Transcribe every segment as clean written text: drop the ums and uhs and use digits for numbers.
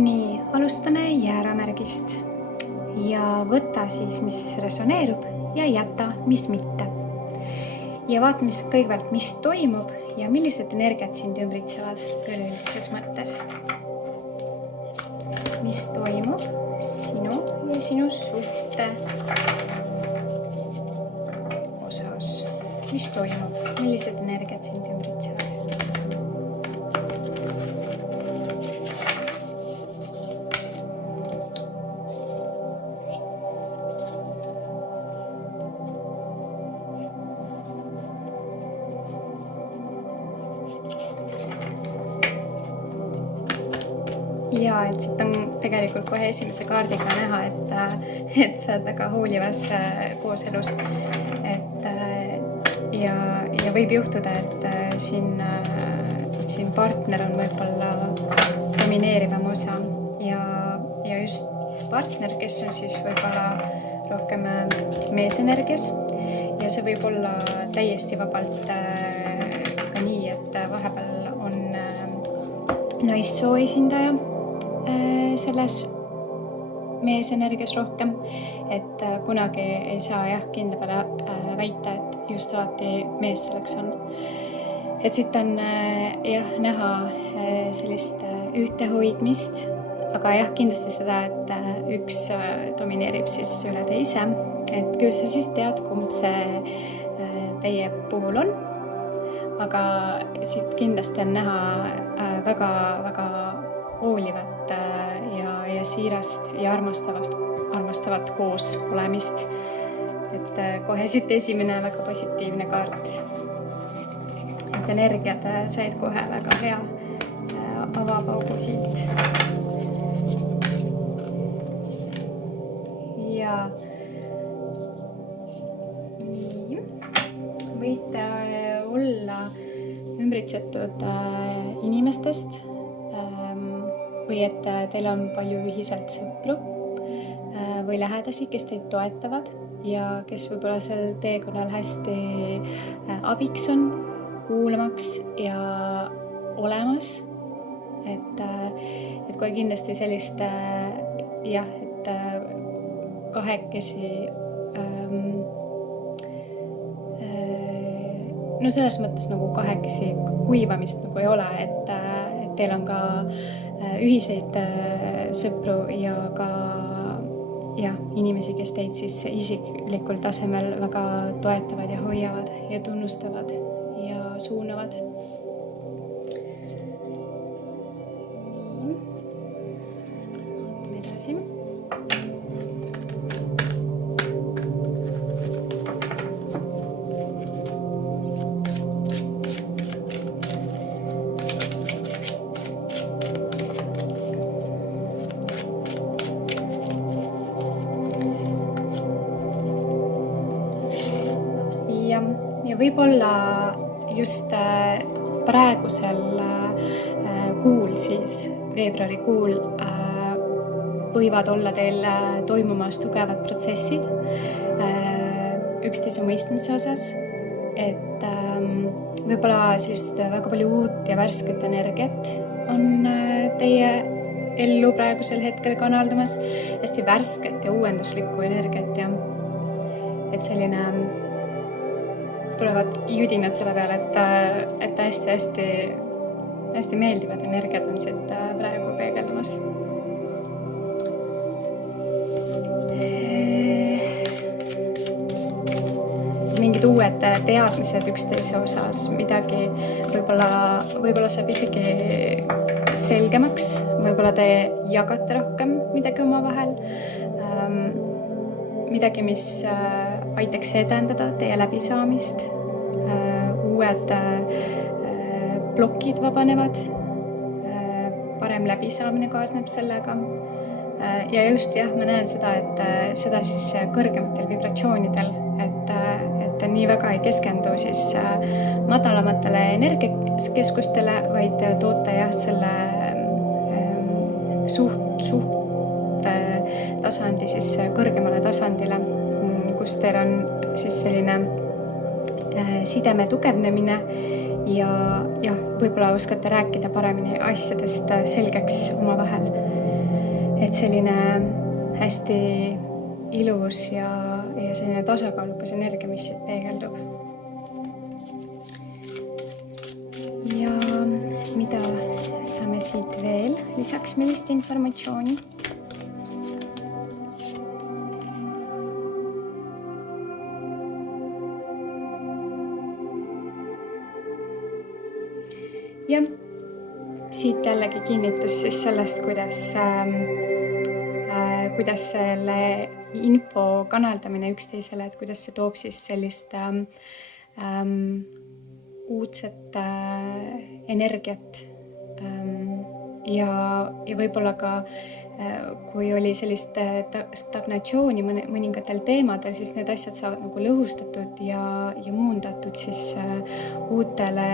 Nii, alustame jääramärgist ja võta siis, mis resoneerub ja jäta, mis mitte. Ja vaata, kõigepealt, mis toimub ja millised energiat sind ümbritsevad üleüldises mõttes. Mis toimub sinu ja sinu suhte osas. Mis toimub, millised energiat sind ümbritsevad. Ja et siit on tegelikult kohe esimese kaardiga näha, et sa oled väga hoolivas kooselus. Ja võib juhtuda, et siin partner on võib-olla domineerivam osa ja just partner, kes on siis võib-olla rohkem meesenergias ja see võib olla täiesti vabalt ka nii, et vahepeal on naissoo esindaja selles meesenergias rohkem, et kunagi ei saa kindla peale väita, et just alati mees selleks on. Et siit on näha sellist ühtehoidmist, aga kindlasti seda, et üks domineerib siis üle teise, et küll sa siis tead, kumb see teie puhul on, aga siit kindlasti on näha väga hoolivat ja siirast ja armastavat koos olemist. Et kohe siit esimene väga positiivne kaart. Et energiat said kohe väga hea avapaugu siit. Ja nii. Võite olla ümbritsetud inimestest või et teil on palju ühiselt sõpru või lähedasi, kes teid toetavad ja kes võib-olla sel teekonnal hästi abiks on, kuulamaks ja olemas. Et kohe kindlasti sellist et kahekesi selles mõttes nagu kahekesi kuivamist nagu ei ole, et teil on ka ühiseid sõpru ja ka inimesi, kes teid siis isiklikul tasemel väga toetavad ja hoiavad ja tunnustavad ja suunavad. Nii. Vaatame edasi. Ja võib-olla just praegusel kuul, siis veebruarikuul võivad olla teil toimumas tugevad protsessid üksteise mõistmise osas, et võib-olla sellist väga palju uut ja värsket energiat on teie ellu praegusel hetkel kanaldumas, hästi värsket ja uuenduslikku energiat ja et selline tulevad judinad selle peale, et hästi meeldivad energiat on siit praegu peegeldumas. Mingid uued teadmised üksteise osas, midagi võib-olla saab isegi selgemaks, võib-olla te jagate rohkem midagi omavahel, midagi, mis aitaks edendada teie läbisaamist, uued plokid vabanevad, parem läbisaamine kaasneb sellega. Ja just ma näen seda, et seda siis kõrgematel vibratsioonidel, et nii väga ei keskendu siis madalamatele energiakeskustele, vaid toote selle suhte tasandi siis kõrgemale tasandile, kus teil on siis selline sideme tugevnemine ja võib-olla oskate rääkida paremini asjadest selgeks omavahel et selline hästi ilus ja selline tasakaalukas energia, mis siit peegeldub. Ja mida saame siit veel lisaks, millist informatsiooni? Ja siit jällegi kinnitus siis sellest, kuidas selle info kanaldamine üksteisele, et kuidas see toob siis sellist uudset energiat. Ja võib-olla ka, kui oli sellist stagnatsiooni mõningatel teemadel, siis need asjad saavad nagu lõhustatud ja muundatud siis uutele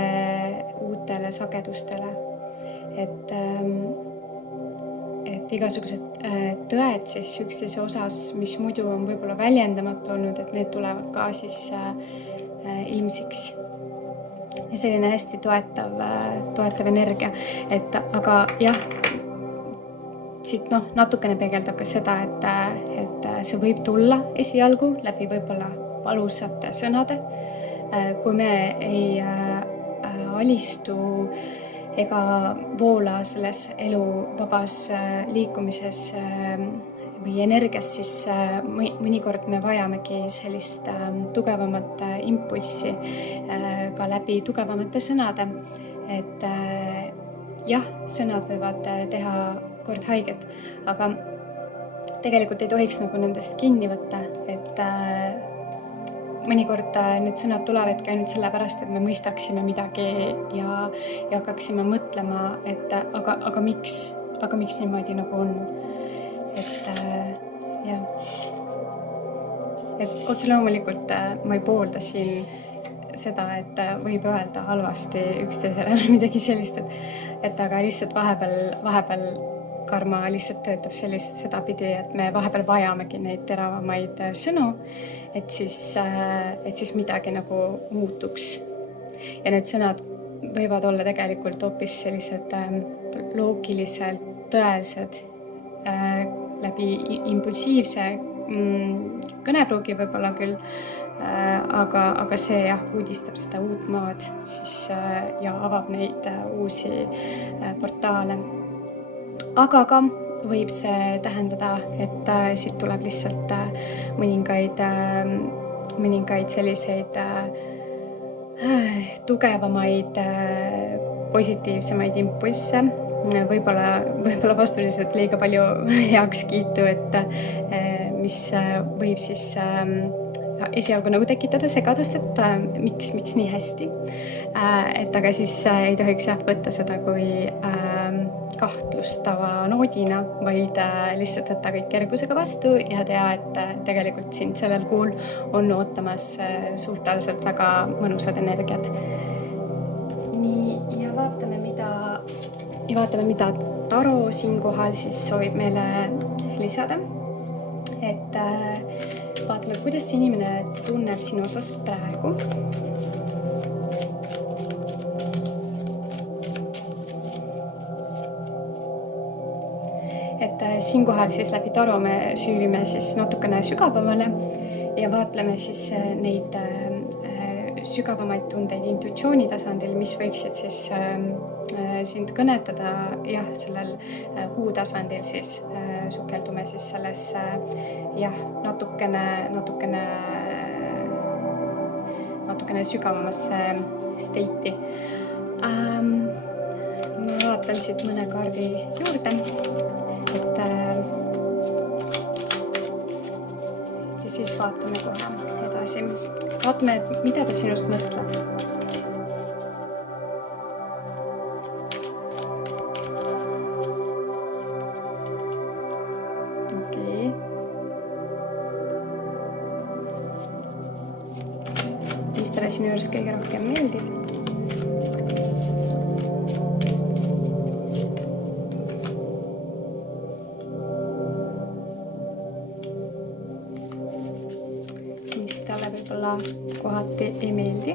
sagedustele. Et igasugused tõed siis üksteise osas, mis muidu on võib-olla väljendamata olnud, et need tulevad ka siis ilmsiks. Ja selline hästi toetav energia. Aga jah, siit natukene peegeldab ka seda, et see võib tulla esialgu läbi võib-olla valusate sõnade. Kui me ei alistu ega voola selles elu vabas liikumises või energias, siis mõnikord me vajamegi sellist tugevamat impulssi ka läbi tugevamate sõnade. Et jah, sõnad võivad teha kord haiget, aga tegelikult ei tohiks nagu nendest kinni võtta, et mõnikord need sõnad tulevadki ainult sellepärast, et me mõistaksime midagi ja hakkaksime mõtlema, et aga miks niimoodi nagu on. Et otse loomulikult ma ei poolda siin seda, et võib öelda halvasti üksteisele midagi sellist, et aga lihtsalt vahepeal karma lihtsalt töötab sedapidi, et me vahepeal vajamegi neid teravamaid sõnu, et siis midagi nagu muutuks. Ja need sõnad võivad olla tegelikult hoopis sellised loogiliselt tõelised läbi impulsiivse kõnepruugi võib-olla küll, aga see jah, uudistab seda uut maad siis, ja avab neid uusi portaale. Aga ka võib see tähendada, et siit tuleb lihtsalt mõningaid selliseid tugevamaid, positiivsemaid impulsse. Võib-olla vastuliselt liiga palju heakskiitu, et mis võib siis esialgu nagu tekitada segadust, et miks nii hästi. Et aga siis ei tohiks võtta seda kui kahtlustava noodina, vaid lihtsalt võtta kõik kergusega vastu ja tea, et tegelikult sind sellel kuul on ootamas suhteliselt väga mõnusad energiad. Nii, ja vaatame, mida Taro siinkohal siis soovib meile lisada. Et vaatame, kuidas inimene tunneb sinu osas praegu. Et siinkohal siis läbi Taro me süüvime siis natukene sügavamale ja vaatleme siis neid sügavamaid tundeid intuitsiooni tasandil, mis võiksid siis sind kõnetada. Jah, sellel kuu tasandil siis sukeldume siis sellesse natukene sügavamasse state'i. Ma vaatan siit mõne kaardi juurde, et ja siis vaatame kohe edasi. Vaatame, mida ta sinust mõtleb. Okei. Mis talle sinu juures kõige rohkem meeldib? Talle võib-olla kohati ei meeldi.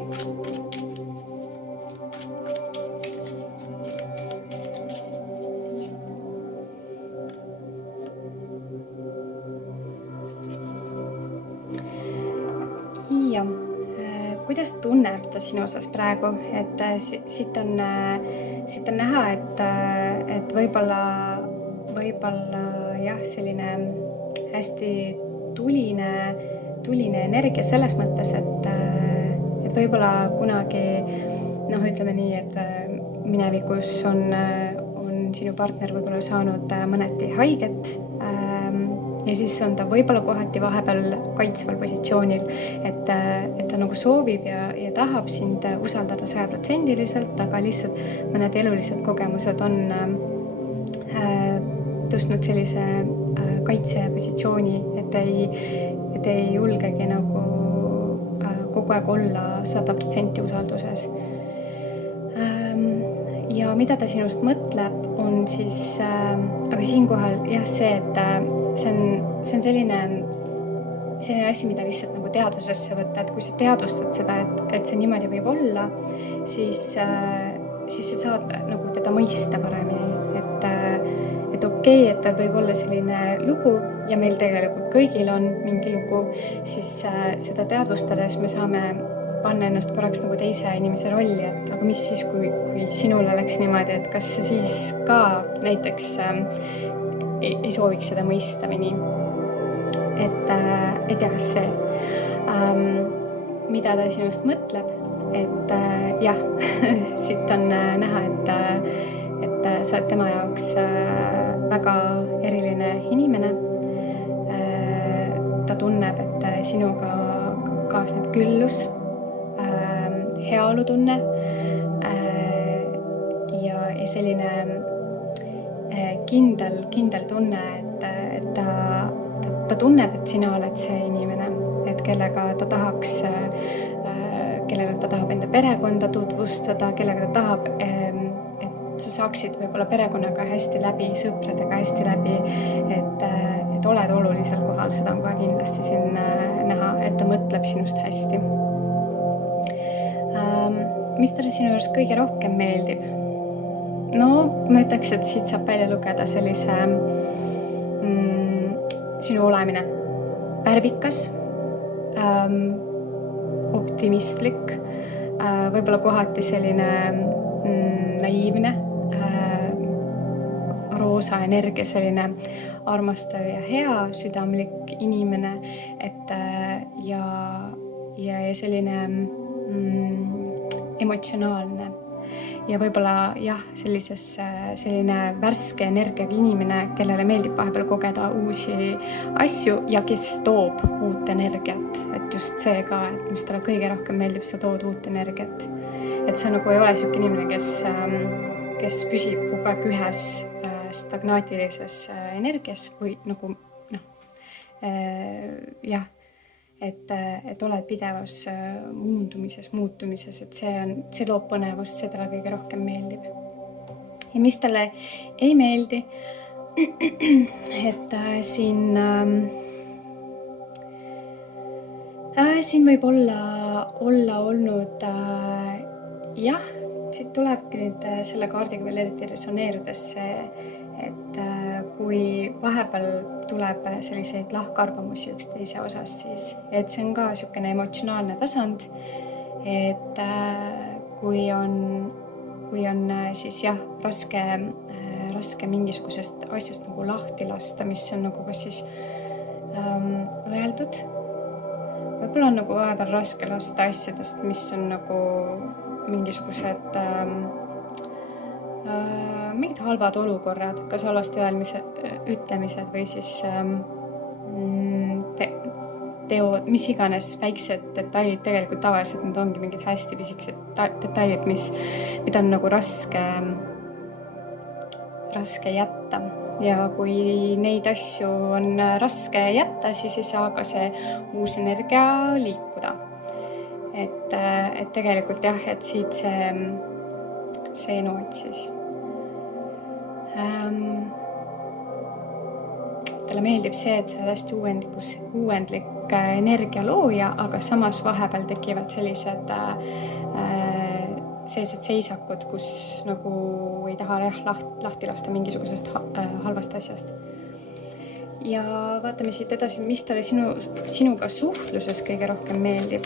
kuidas tunneb ta sinu osas praegu, et siit on näha, et võib-olla jah, selline hästi tuline energia selles mõttes, et võib-olla kunagi ütleme nii, et minevikus on sinu partner võib-olla saanud mõneti haiget ja siis on ta võib-olla kohati vahepeal kaitsval positsioonil, et ta nagu soovib ja tahab sind usaldada 100%, aga lihtsalt mõned elulised kogemused on tõstnud sellise kaitsepositsiooni, et ei julgegi nagu kogu aeg olla 100% usalduses. Ja mida ta sinust mõtleb, on siis, aga siinkohal jah see, et see on selline asi, mida lihtsalt nagu teadvusesse võtta, et kui sa teadvustad seda, et see niimoodi võib olla, siis sa saad nagu teda mõista paremini, et okei, et tal võib olla selline lugu ja meil tegelikult kõigil on mingi lugu, siis seda teadvustades me saame panna ennast korraks nagu teise inimese rolli, et aga mis siis, kui sinul oleks niimoodi, et kas sa siis ka näiteks ei sooviks seda mõista või nii. Et jah, see, mida ta sinust mõtleb, et jah, siit on näha, et sa oled tema jaoks väga eriline inimene. Ta tunneb, et sinuga kaasneb küllus, heaolutunne ja selline kindel tunne, et ta tunneb, et sina oled see inimene, et kellega ta tahab enda perekonda tutvustada, kellega ta tahab, et sa saaksid võib-olla perekonnaga hästi läbi, sõpradega hästi läbi, et oled olulisel kohal, seda on kohe kindlasti siin näha, et ta mõtleb sinust hästi. Mis talle sinu juures kõige rohkem meeldib? No, ma ütleks, et siit saab välja lugeda sellise sinu olemine pärvikas, optimistlik, võib-olla kohati selline naiivne, roosa energia, selline armastav ja hea, südamlik inimene, ja selline emotsionaalne ja võib-olla jah, selline värske energiaga inimene, kellele meeldib vahepeal kogeda uusi asju ja kes toob uut energiat, et just see ka, et mis talle kõige rohkem meeldib, sa tood uut energiat. Et see nagu ei ole selline inimene, kes püsib kogu aeg ühes stagnaatilises energias või nagu jah, et oled pidevas muundumises, muutumises, et see loob põnevust, see talle kõige rohkem meeldib. Ja mis talle ei meeldi, et siin võib olla olnud jah, siit tulebki nüüd selle kaardiga veel eriti resoneerudes see, et kui vahepeal tuleb selliseid lahkarvamusi üksteise osas, siis et see on ka niisugune emotsionaalne tasand, et kui on siis jah, raske mingisugusest asjast nagu lahti lasta, mis on nagu kas siis öeldud, võib-olla on nagu vahepeal raske lasta asjadest, mis on nagu mingisugused mingid halvad olukorrad, kas halvasti ütlemised või siis teod, mis iganes väiksed detailid, tegelikult tavaliselt need ongi mingid hästi pisikesed detailid, mida on nagu raske jätta. Ja kui neid asju on raske jätta, siis ei saa ka see uus energia liikuda. Et tegelikult jah, et siit see noot siis. Talle meeldib see, et sa oled hästi uuendlik energialooja, aga samas vahepeal tekivad sellised seisakud, kus nagu ei taha lahti lasta mingisugusest halvast asjast. Ja vaatame siit edasi, mis talle sinuga suhtluses kõige rohkem meeldib.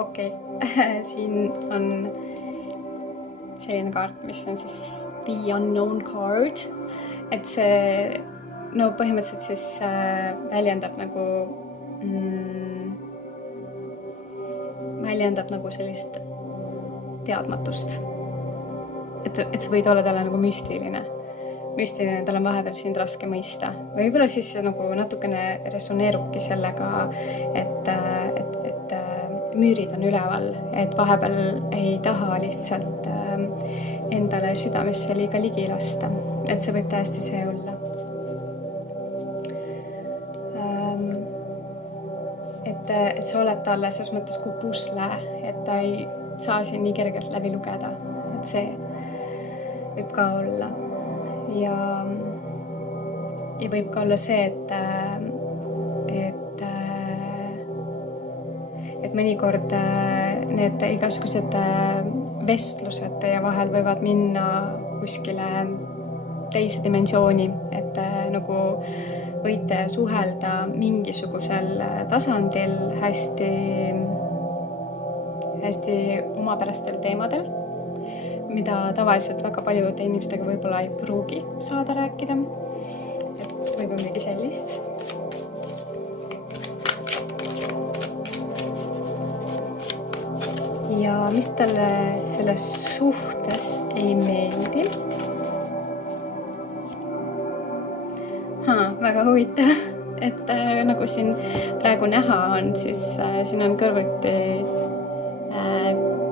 okei. Siin on selline kaart, mis on siis The Unknown Card. Et see põhimõtteliselt siis väljendab nagu sellist teadmatust. Et see võid olla talle nagu müstiline, tal on vahepeal sind raske mõista. Võib-olla siis nagu natukene resoneerubki sellega, et müürid on üleval, et vahepeal ei taha lihtsalt endale südamesse liiga ligi lasta. Et see võib täiesti see olla. Et sa oled talle selles mõttes kui pusle, et ta ei saa siin nii kergelt läbi lugeda. Et see võib ka olla. Ja võib ka olla see, et mõnikord need igasugused vestlused teie vahel võivad minna kuskile teise dimensiooni, et nagu võite suhelda mingisugusel tasandil hästi omapärastel teemadel, mida tavaliselt väga paljude inimestega võib-olla ei pruugi saada rääkida. Et võib-olla midagi sellist. Ja mis talle selles suhtes ei meeldi? Väga huvitav, et nagu siin praegu näha on, siis siin on kõrvuti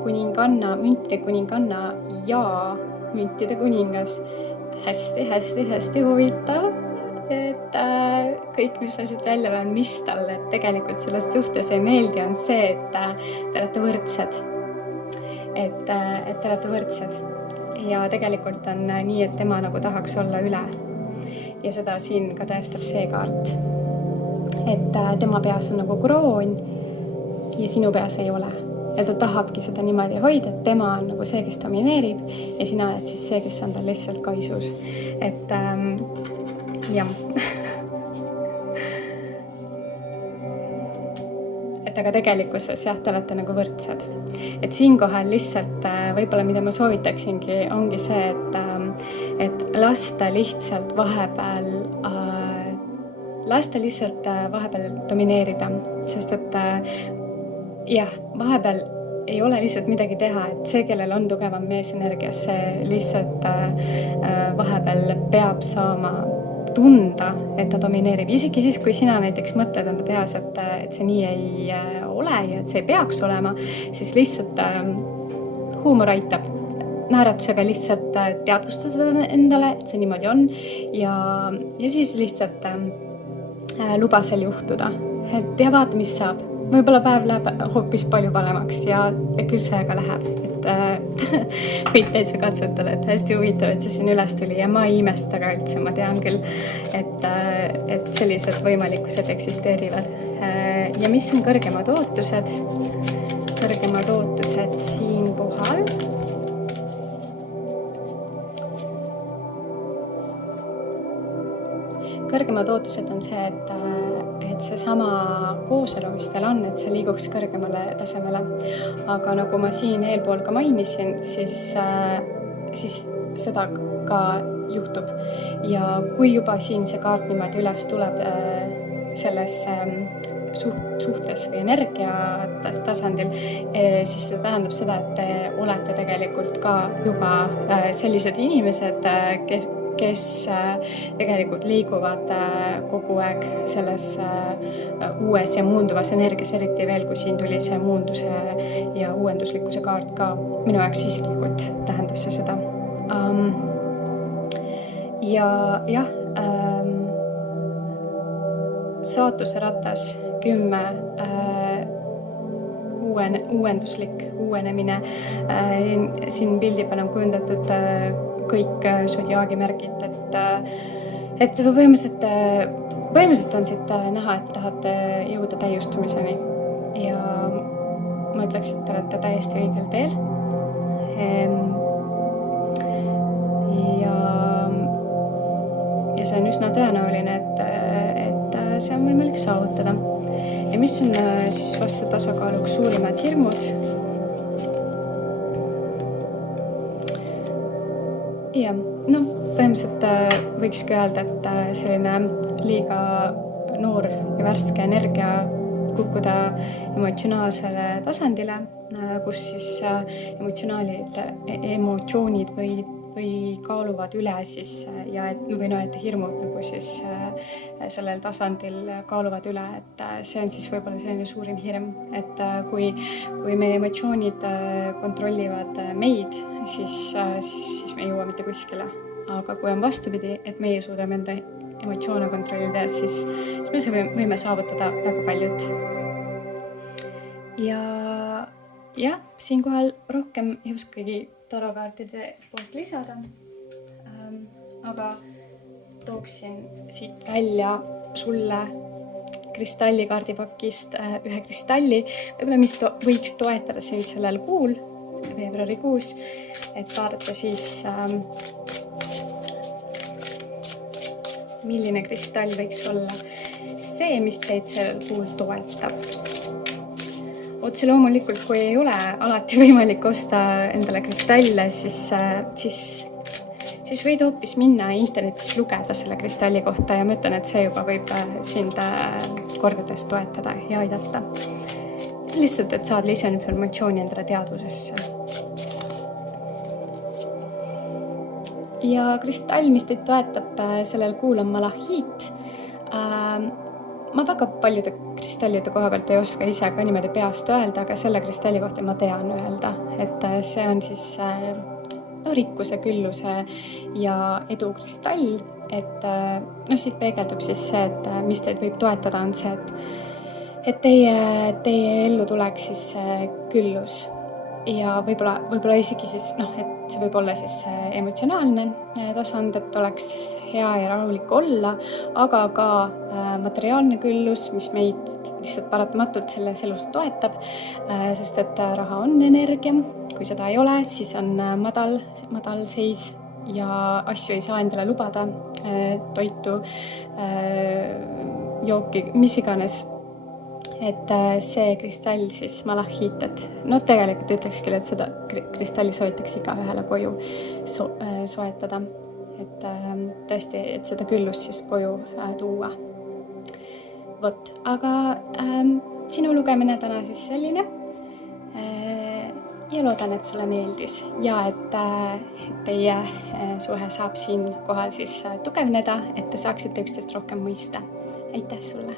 kuninganna, müntide kuninganna ja müntide kuningas. Hästi huvitav, et kõik, mis ma siit välja loen, mis talle tegelikult selles suhtes ei meeldi, on see, et te olete võrdsed. Et te olete võrdsed. Ja tegelikult on nii, et tema nagu tahaks olla üle. Ja seda siin ka tõestab see kaart. Et tema peas on nagu kroon ja sinu peas ei ole. Ja ta tahabki seda niimoodi hoida, et tema on nagu see, kes domineerib ja sina oled siis see, kes on tal lihtsalt kaisus. Et jah. Et aga tegelikkuses jah, te olete nagu võrdsed. Et siinkohal lihtsalt võib-olla mida ma soovitaksingi ongi see, et lasta lihtsalt vahepeal domineerida, sest et jah, vahepeal ei ole lihtsalt midagi teha, et see, kellel on tugevam meesenergia, see lihtsalt vahepeal peab saama tunda, et ta domineerib. Isegi siis, kui sina näiteks mõtled enda peas, et see nii ei ole ja et see ei peaks olema, siis lihtsalt huumor aitab. Naeratusega lihtsalt teadvusta seda endale, et see niimoodi on ja siis lihtsalt luba seal juhtuda. Et ja vaata, mis saab. Võib-olla päev läheb hoopis palju palemaks ja küll see aga läheb. Et võid täitsa katsetada, et hästi huvitav, et see siin üles tuli ja ma ei imesta ka üldse, ma tean küll, et sellised võimalikkused eksisteerivad. Ja mis on kõrgemad ootused? Kõrgemad ootused siin kohal. Kõrgemad ootused on see, et see sama kooselu, mis teil on, et see liiguks kõrgemale tasemele. Aga nagu ma siin eelpool ka mainisin, siis seda ka juhtub. Ja kui juba siin see kaart niimoodi üles tuleb selles suhtes või energia tasandil, siis see tähendab seda, et te olete tegelikult ka juba sellised inimesed, kes tegelikult liiguvad kogu aeg selles uues ja muunduvas energias, eriti veel, kui siin tuli see muunduse ja uuenduslikkuse kaart ka. Minu jaoks isiklikult tähendab see seda. Ja jah, saatuse ratas 10 uuenduslik uuenemine. Siin pildi peal on kujundatud kõik sodiaagimärgid, et põhimõtteliselt on siit näha, et tahate jõuda täiustumiseni ja ma ütleks, et te olete täiesti õigel teel. Ja see on üsna tõenäoline, et see on võimalik saavutada. ja mis on siis vastu tasakaaluks suurimad hirmud? Ja, no põhimõtteliselt võikski öelda, et selline liiga noor ja värske energia kukkuda emotsionaalsele tasandile, kus siis emotsioonid või kaaluvad üle siis et hirmud nagu siis sellel tasandil kaaluvad üle, et see on siis võib-olla selline suurim hirm, et kui meie emotsioonid kontrollivad meid, siis me ei jõua mitte kuskile. Aga kui on vastupidi, et meie suudame enda emotsioone kontrollida, siis me võime saavutada väga paljud. Ja siinkohal rohkem ei oskagi tarokaartide poolt lisada, aga tooksin siit välja sulle kristallikaardipakist ühe kristalli, võib-olla mis võiks toetada sind sellel kuul, veebruarikuus, et vaadata siis, milline kristall võiks olla see, mis teid sellel kuul toetab. Otse loomulikult, kui ei ole alati võimalik osta endale kristalle, siis võid hoopis minna internetis lugeda selle kristalli kohta ja ma ütlen, et see juba võib sind kordades toetada ja aidata. Lihtsalt, et saad lisainformatsiooni endale teadvusesse. Ja kristall, mis teid toetab sellel kuul, on malahiit. Ma väga paljude kristallide koha pealt ei oska ise ka niimoodi peast öelda, aga selle kristalli kohta ma tean öelda, et see on siis rikkuse, külluse ja edu kristall, et siit peegeldub siis see, et mis teid võib toetada, on see, et teie ellu tuleks siis küllus ja võib-olla isegi siis, et see võib olla siis emotsionaalne tasand, et oleks hea ja rahulik olla, aga ka materiaalne küllus, mis meid lihtsalt paratamatult selles elus toetab, sest et raha on energia, kui seda ei ole, siis on madal seis ja asju ei saa endale lubada, toitu, jooki, mis iganes. Et see kristall siis malahiit, et tegelikult ütleks küll, et seda kristalli soetaks iga ühele koju soetada, et tõesti, et seda küllust siis koju tuua. Vot, aga sinu lugemine täna siis selline ja loodan, et sulle meeldis ja et teie suhe saab siin kohal siis tugevneda, et te saaksite üksteist rohkem mõista. Aitäh sulle!